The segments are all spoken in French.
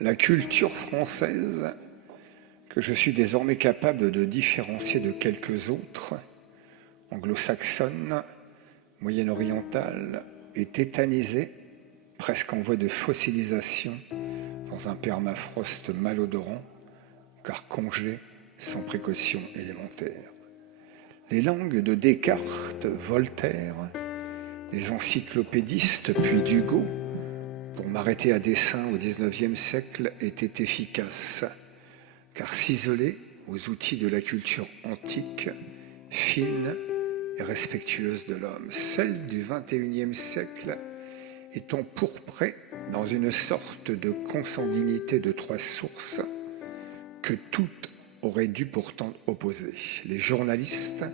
La culture française, que je suis désormais capable de différencier de quelques autres, anglo-saxonne, moyenne-orientale, est tétanisée, presque en voie de fossilisation, dans un permafrost malodorant, car congelée sans précaution élémentaire. Les langues de Descartes, Voltaire, des encyclopédistes puis d'Hugo, pour m'arrêter à dessein au XIXe siècle, étaient efficaces, car s'isoler aux outils de la culture antique, fine et respectueuse de l'homme. Celle du XXIe siècle est empourprée dans une sorte de consanguinité de trois sources que toutes auraient dû pourtant opposer: les journalistes,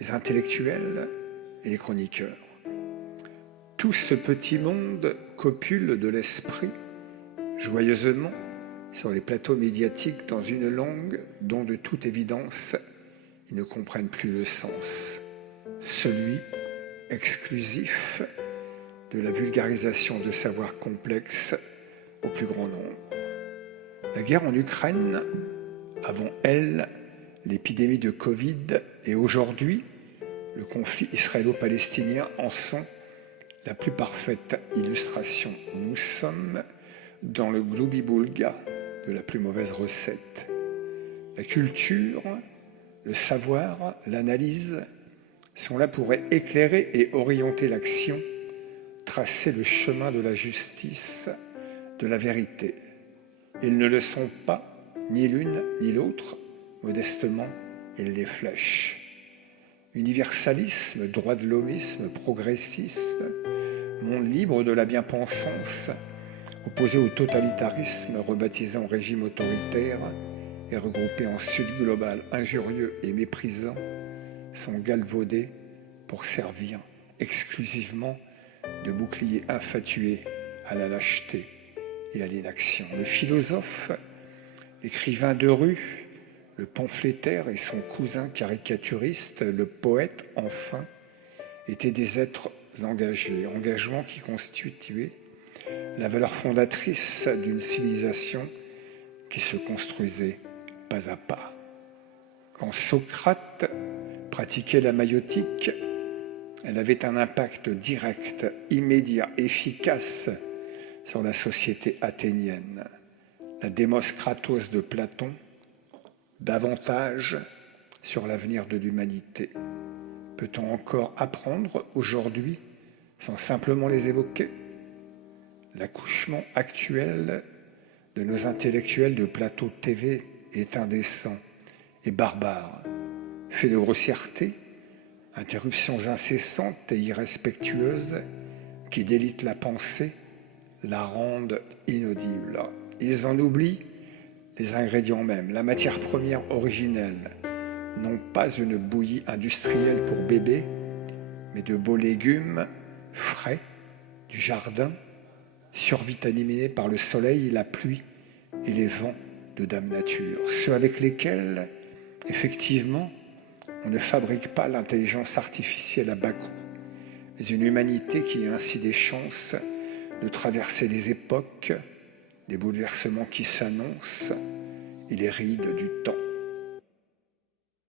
les intellectuels et les chroniqueurs. Tout ce petit monde copule de l'esprit, joyeusement, sur les plateaux médiatiques dans une langue dont, de toute évidence, ils ne comprennent plus le sens, celui exclusif de la vulgarisation de savoirs complexes au plus grand nombre. La guerre en Ukraine, avant elle, l'épidémie de Covid et aujourd'hui, le conflit israélo-palestinien en sont la plus parfaite illustration. Nous sommes dans le gloubi-boulga de la plus mauvaise recette. La culture, le savoir, l'analyse sont là pour éclairer et orienter l'action, tracer le chemin de la justice, de la vérité. Ils ne le sont pas, ni l'une ni l'autre, modestement, ils les flèchent. Universalisme, droit de l'hommisme, progressisme, monde libre de la bien-pensance, opposé au totalitarisme rebaptisé en régime autoritaire et regroupé en sud global injurieux et méprisant, sont galvaudés pour servir exclusivement de bouclier infatué à la lâcheté et à l'inaction. Le philosophe, l'écrivain de rue, le pamphlétaire et son cousin caricaturiste, le poète, enfin, étaient des êtres engagés, engagement qui constituait la valeur fondatrice d'une civilisation qui se construisait pas à pas. Quand Socrate pratiquait la maïotique, elle avait un impact direct, immédiat, efficace sur la société athénienne. La Démos Kratos de Platon, davantage sur l'avenir de l'humanité. Peut-on encore apprendre aujourd'hui sans simplement les évoquer? L'accouchement actuel de nos intellectuels de plateau TV est indécent et barbare, fait de grossièreté, interruptions incessantes et irrespectueuses qui délitent la pensée, la rendent inaudible. Ils en oublient les ingrédients mêmes, la matière première originelle, non pas une bouillie industrielle pour bébé, mais de beaux légumes frais du jardin, survitaminés par le soleil, la pluie et les vents de Dame Nature, ceux avec lesquels, effectivement, on ne fabrique pas l'intelligence artificielle à bas coût, mais une humanité qui a ainsi des chances de traverser les époques, des bouleversements qui s'annoncent et les rides du temps.